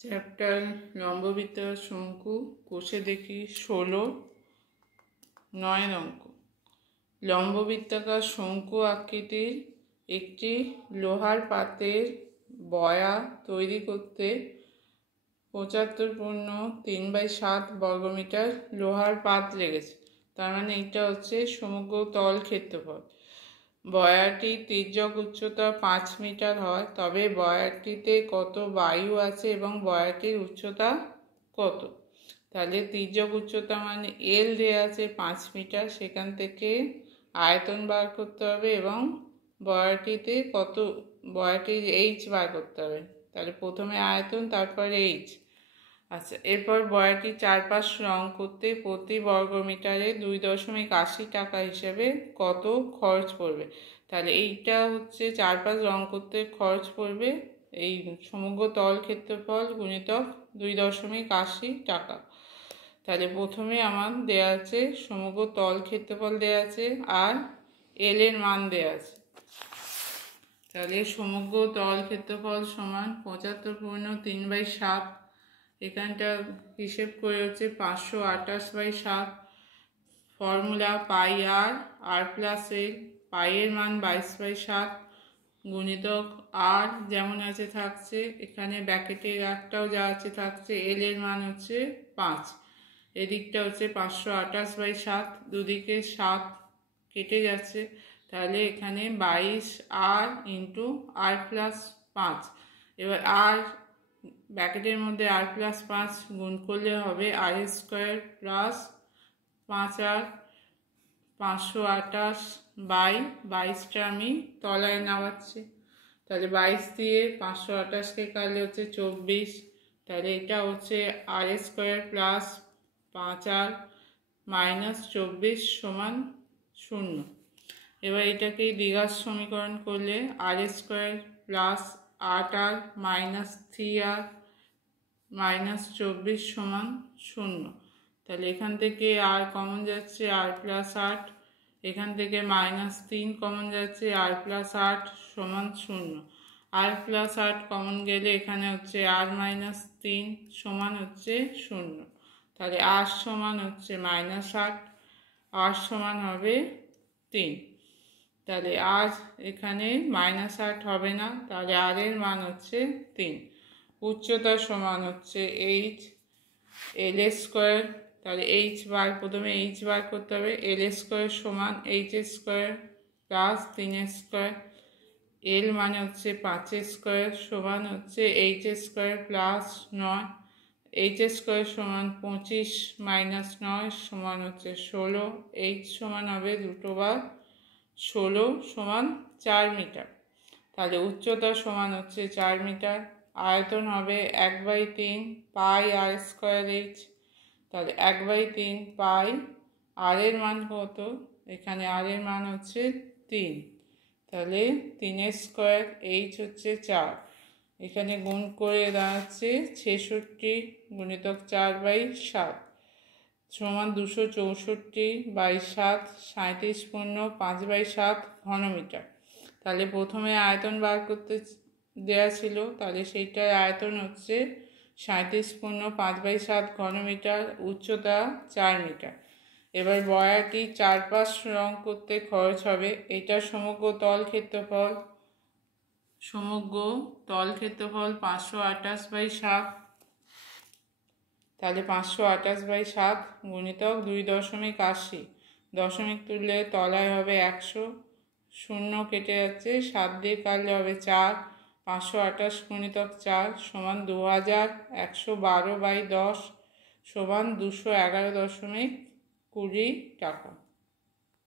Chapter লম্ববৃত্তাকার শঙ্কু, কোষে দেখি 16 9 অঙ্ক। লম্ববৃত্তাকার শঙ্কু আকৃতির একটি লোহার পাত্রের বয়া তৈরি করতে 75.3/7 বর্গমিটার লোহার পাত লেগেছে। তার মানে এটা হচ্ছে সমগ্র তল ক্ষেত্রফল। বয়াটির তির্যক উচ্চতা 5 মিটার হয়, তবে বয়াটিতে কত বায়ু আছে এবং বয়াটির উচ্চতা কত। তাহলে তির্যক উচ্চতা মানে এল দেওয়া আছে 5 মিটার, সেখান থেকে আয়তন বার করতে হবে এবং বয়াটিতে কত, বয়াটির এইচ বার করতে হবে। তাহলে প্রথমে আয়তন, তারপরে এইচ। আচ্ছা, এরপর বয়াটির চারপাশ রং করতে প্রতি বর্গমিটারে 2.80 টাকা হিসেবে কত খরচ পড়বে। তাহলে এইটা হচ্ছে চারপাশ রং করতে খরচ পড়বে এই সমগ্র তল ক্ষেত্রফল গুণিতক 2.80 টাকা। তাহলে প্রথমে আমার দেয়া আছে সমগ্র তল ক্ষেত্রফল দেয়া আছে আর এল এর মান দেয়া আছে। তাহলে সমগ্র তল ক্ষেত্রফল সমান 75.3/7। এখানটা হিসেব করে হচ্ছে 528/7। ফর্মুলা পাই আর প্লাস এল, পাই এর মান 22/7 গুণিতক আর যেমন আছে থাকছে, এখানে ব্র্যাকেটের একটাও যা আছে থাকছে, এল এর মান হচ্ছে 5। এদিকটা হচ্ছে 528/7, দুদিকে 7 কেটে যাচ্ছে, তাহলে এখানে 22 আর ইন্টু আর প্লাস 5। এবার আর ব্র্যাকেটের মধ্যে আর প্লাস 5 গুণ করলে হবে আর স্কোয়ার প্লাস 5 আর 528/22টা আমি তলায় নামাচ্ছি। তাহলে 22 দিয়ে 528কে কাটলে হচ্ছে 24। তাহলে এটা হচ্ছে আর স্কোয়ার প্লাস 5 আর মাইনাস 24 সমান 0। এবার এটাকে দ্বিঘাত সমীকরণ করলে আর স্কোয়ার প্লাস 8 আর মাইনাস 3 আর মাইনাস 24 সমান 0। তাহলে এখান থেকে আর কমন যাচ্ছে আর প্লাস 8, এখান থেকে মাইনাস 3 কমন যাচ্ছে আর প্লাস 8 সমান 0। আর প্লাস 8 কমন গেলে এখানে হচ্ছে আর মাইনাস 3 সমান হচ্ছে 0। তাহলে আর সমান হচ্ছে -8, আর সমান হবে 3। তাহলে আর এখানে -8 হবে না, তাহলে আর এর মান হচ্ছে 3। উচ্চতা সমান হচ্ছে এইচ এল স্কোয়ার। তাহলে এইচ বার, প্রথমে এইচ বার করতে হবে। এল স্কোয়ার সমান এইচ স্কোয়ার প্লাস 3 স্কোয়ার। এল মানে হচ্ছে 5 স্কোয়ার সমান হচ্ছে H square plus 9। H square সমান 25 মাইনাস 9 সমান হচ্ছে 16। এইচ সমান হবে 2/16 সমান 4 মিটার। তাহলে উচ্চতা সমান হচ্ছে 4 মিটার। আয়তন হবে 1/3 পাই আর স্কোয়ার এইচ। তাহলে 1/3 পাই, আর এর মান কত, এখানে আর এর মান হচ্ছে 3। তাহলে 3 স্কোয়ার, এইচ হচ্ছে 4, এখানে গুণ করে দাঁড়াচ্ছে 66 গুণিতক 4/7 সমান 264/7, 37.5/7 ঘনমিটার। তাহলে প্রথমে আয়তন বার করতে দেয়া ছিল, তাহলে সেইটার আয়তন হচ্ছে 37.5/7 ঘনমিটার, উচ্চতা 4 মিটার। এবার বয়াটির চারপাশ রং করতে খরচ হবে, এটা সমগ্র তল ক্ষেত্রফল। সমগ্র তল ক্ষেত্রফল 528/7। তাহলে 528/7 গুণিতক 2.80। দশমিক তুললে তলায় হবে 100, 0 কেটে যাচ্ছে, 7 দিয়ে কাটলে হবে 4। 528 গুণিতক 4 সমান 2112/10 সমান 211.20 টাকা।